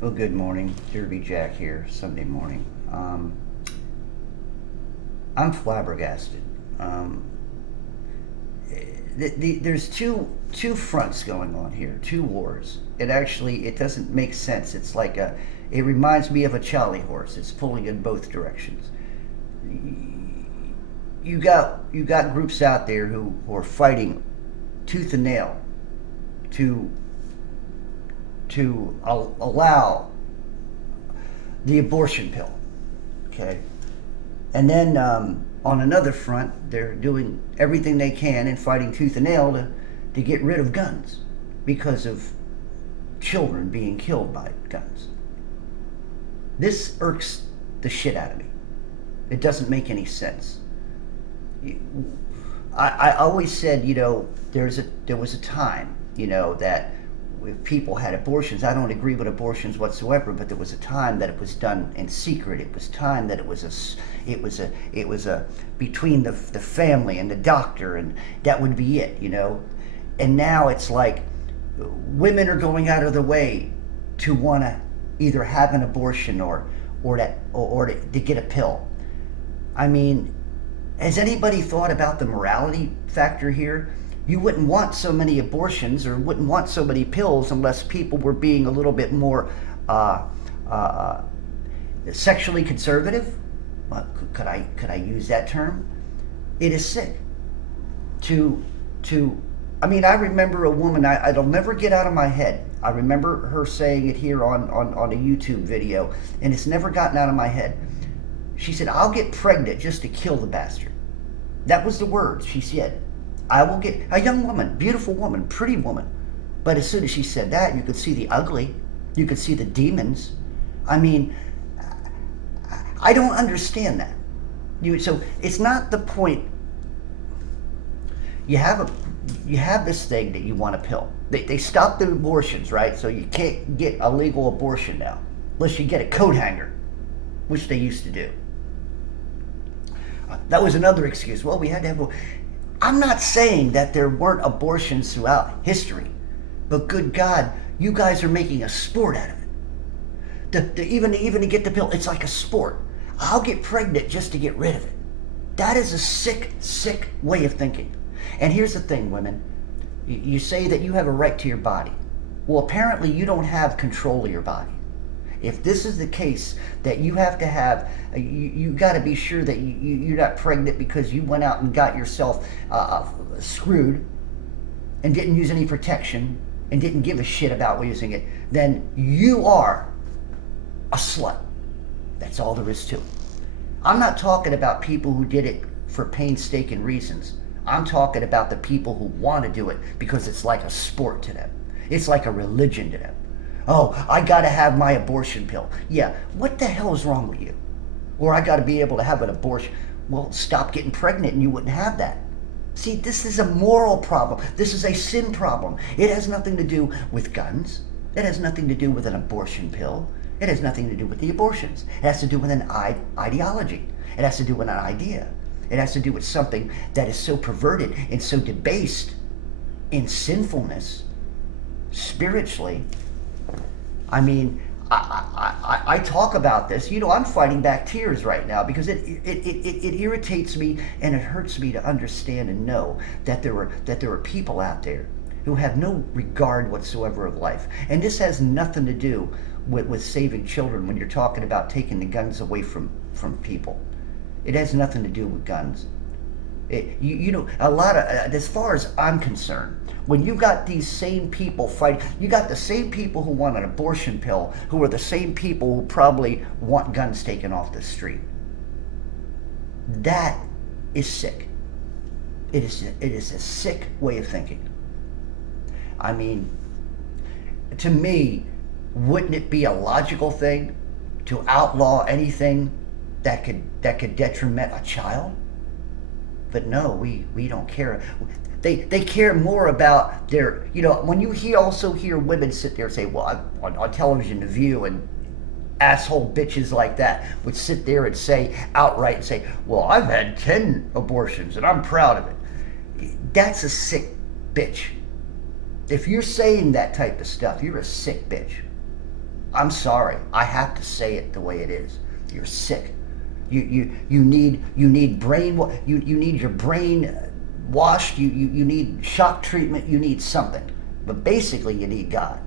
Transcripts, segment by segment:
Well, good morning. Derby Jack here, Sunday morning. I'm flabbergasted. Um, there's two fronts going on here, two wars. It doesn't make sense. It reminds me of a Charlie horse. It's pulling in both directions. You got groups out there who are fighting tooth and nail to allow the abortion pill. Okay, and then on another front, they're doing everything they can and fighting tooth and nail to get rid of guns because of children being killed by guns. This irks the shit out of me. It doesn't make any sense. I always said, there was a time, that if people had abortions, I don't agree with abortions whatsoever, but there was a time that it was done in secret. It was time that it was a between the family and the doctor, and that would be it, And now it's like women are going out of their way to want to either have an abortion or to get a pill. I mean, has anybody thought about the morality factor here? You wouldn't want so many abortions or wouldn't want so many pills unless people were being a little bit more uh, uh, sexually conservative. Could I use that term? It is sick to to. I mean, I remember a woman. It'll never get out of my head. I remember her saying it here on a YouTube video, and it's never gotten out of my head. She said, "I'll get pregnant just to kill the bastard." That was the words she said. I will get a young woman, beautiful woman, pretty woman. But as soon as she said that, you could see the ugly. You could see the demons. I mean, I don't understand that. So it's not the point. You have this thing that you want a pill. They stopped the abortions, right? So you can't get a legal abortion now unless you get a coat hanger, which they used to do. That was another excuse. Well, we had to have. I'm not saying that there weren't abortions throughout history, but good God, you guys are making a sport out of it. Even to get the pill, it's like a sport. I'll get pregnant just to get rid of it. That is a sick, sick way of thinking. And here's the thing, women. You say that you have a right to your body. Well, apparently you don't have control of your body. If this is the case, that you have to have, you got to be sure that you're not pregnant because you went out and got yourself screwed and didn't use any protection and didn't give a shit about using it, then you are a slut. That's all there is to it. I'm not talking about people who did it for painstaking reasons. I'm talking about the people who want to do it because it's like a sport to them. It's like a religion to them. Oh, I got to have my abortion pill. Yeah, what the hell is wrong with you? Or I got to be able to have an abortion. Well, stop getting pregnant and you wouldn't have that. See, this is a moral problem. This is a sin problem. It has nothing to do with guns. It has nothing to do with an abortion pill. It has nothing to do with the abortions. It has to do with an ideology. It has to do with an idea. It has to do with something that is so perverted and so debased in sinfulness spiritually. I mean, I talk about this. I'm fighting back tears right now because it irritates me and it hurts me to understand and know that there are people out there who have no regard whatsoever of life. And this has nothing to do with saving children when you're talking about taking the guns away from people. It has nothing to do with guns. A lot of, as far as I'm concerned, when you got these same people fighting, you got the same people who want an abortion pill, who are the same people who probably want guns taken off the street. That is sick. It is a sick way of thinking. I mean, to me, wouldn't it be a logical thing to outlaw anything that could detriment a child? But no, we don't care. They care more about their, when you also hear women sit there and say, well, on television, The View, and asshole bitches like that would sit there and say outright and say, well, I've had 10 abortions and I'm proud of it. That's a sick bitch. If you're saying that type of stuff, you're a sick bitch. I'm sorry. I have to say it the way it is. You're sick. You need you need your brain washed. You need shock treatment. You need something. But basically, you need God,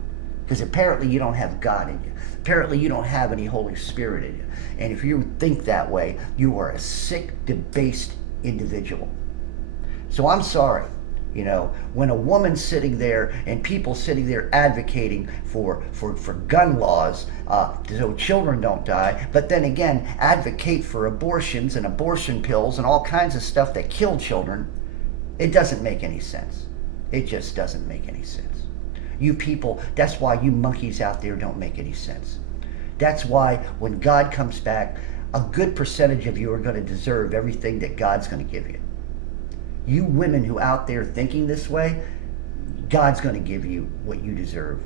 because apparently you don't have God in you. Apparently, you don't have any Holy Spirit in you. And if you think that way, you are a sick, debased individual. So I'm sorry. You know, when a woman's sitting there and people sitting there advocating for gun laws so children don't die, but then again advocate for abortions and abortion pills and all kinds of stuff that kill children, it doesn't make any sense. It just doesn't make any sense. You people, that's why you monkeys out there don't make any sense. That's why when God comes back, a good percentage of you are going to deserve everything that God's going to give you. You women who out there thinking this way, God's going to give you what you deserve.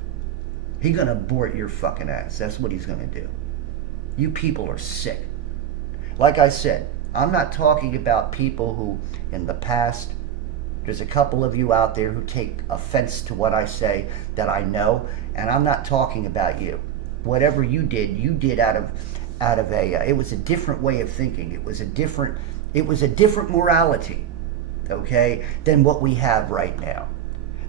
He's going to abort your fucking ass. That's what he's going to do. You people are sick. Like I said, I'm not talking about people who in the past, there's a couple of you out there who take offense to what I say that I know, and I'm not talking about you. Whatever you did out of a it was a different way of thinking. It was a different morality. Okay, than what we have right now.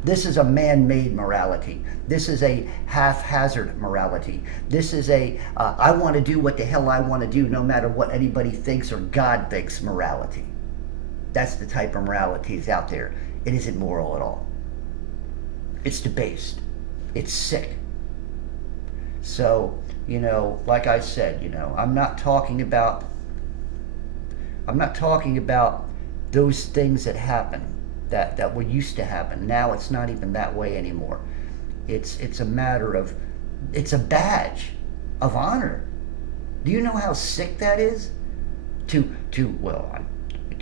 This is a man-made morality. This is a haphazard morality. This is a I want to do what the hell I want to do no matter what anybody thinks or God thinks morality. That's the type of morality that's out there. It isn't moral at all. It's debased. It's sick. So, you know, like I said, you know, I'm not talking about those things that happen, that were used to happen. Now it's not even that way anymore. It's a matter of, it's a badge of honor. Do you know how sick that is? To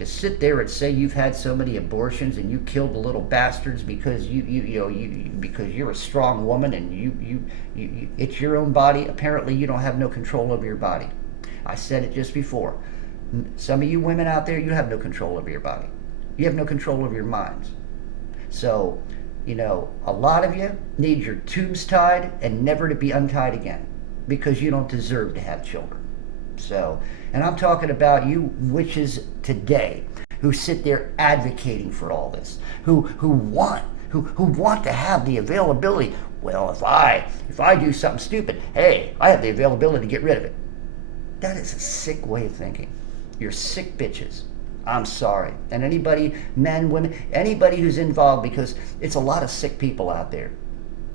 sit there and say you've had so many abortions and you killed the little bastards because because you're a strong woman and you it's your own body. Apparently you don't have no control over your body. I said it just before. Some of you women out there, you have no control over your body. You have no control over your minds. So, you know, a lot of you need your tubes tied and never to be untied again, because you don't deserve to have children. So, and I'm talking about you witches today who sit there advocating for all this, who want to have the availability. Well, if I do something stupid, hey, I have the availability to get rid of it. That is a sick way of thinking. You're sick bitches. I'm sorry. And anybody, men, women, anybody who's involved, because it's a lot of sick people out there.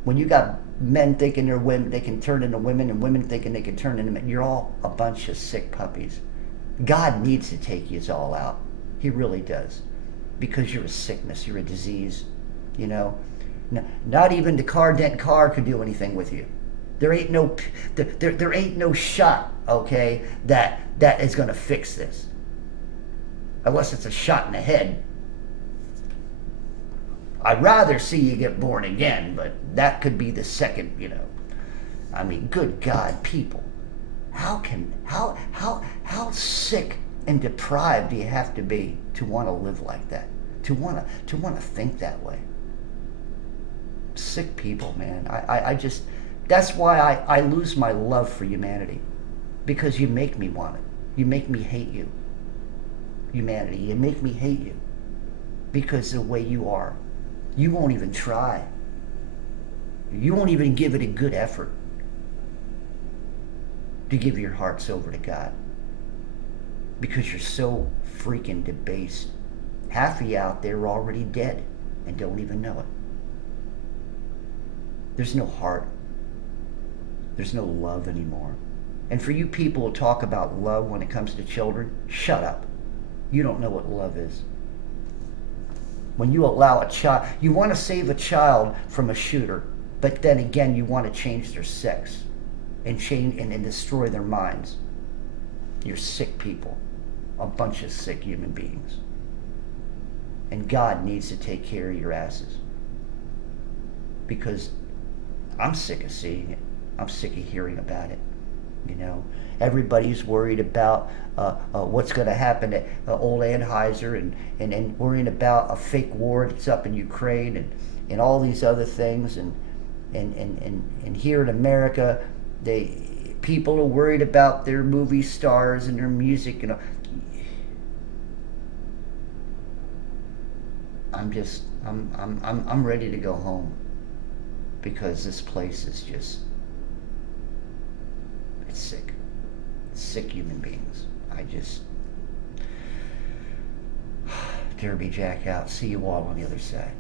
When you got men thinking they're women, they can turn into women, and women thinking they can turn into men, you're all a bunch of sick puppies. God needs to take you all out. He really does. Because you're a sickness, you're a disease. You know? Not even the car could do anything with you. There ain't no shot, okay, that is going to fix this. Unless it's a shot in the head. I'd rather see you get born again, but that could be the second, you know. I mean, good God, people. How sick and deprived do you have to be to want to live like that? To want to think that way? Sick people, man. I just, that's why I lose my love for humanity. Because you make me want it. You make me hate you. Humanity, you make me hate you. Because of the way you are. You won't even try. You won't even give it a good effort to give your hearts over to God. Because you're so freaking debased. Half of you out there are already dead and don't even know it. There's no heart. There's no love anymore. And for you people who talk about love when it comes to children, shut up. You don't know what love is. When you allow a child, you want to save a child from a shooter, but then again you want to change their sex and change and destroy their minds. You're sick people. A bunch of sick human beings. And God needs to take care of your asses. Because I'm sick of seeing it. I'm sick of hearing about it. You know, everybody's worried about what's going to happen to old Anheuser and worrying about a fake war that's up in Ukraine and all these other things. And here in America, People are worried about their movie stars and their music and all. I'm ready to go home because this place is just, it's sick. It's sick human beings. Derby Jack out. See you all on the other side.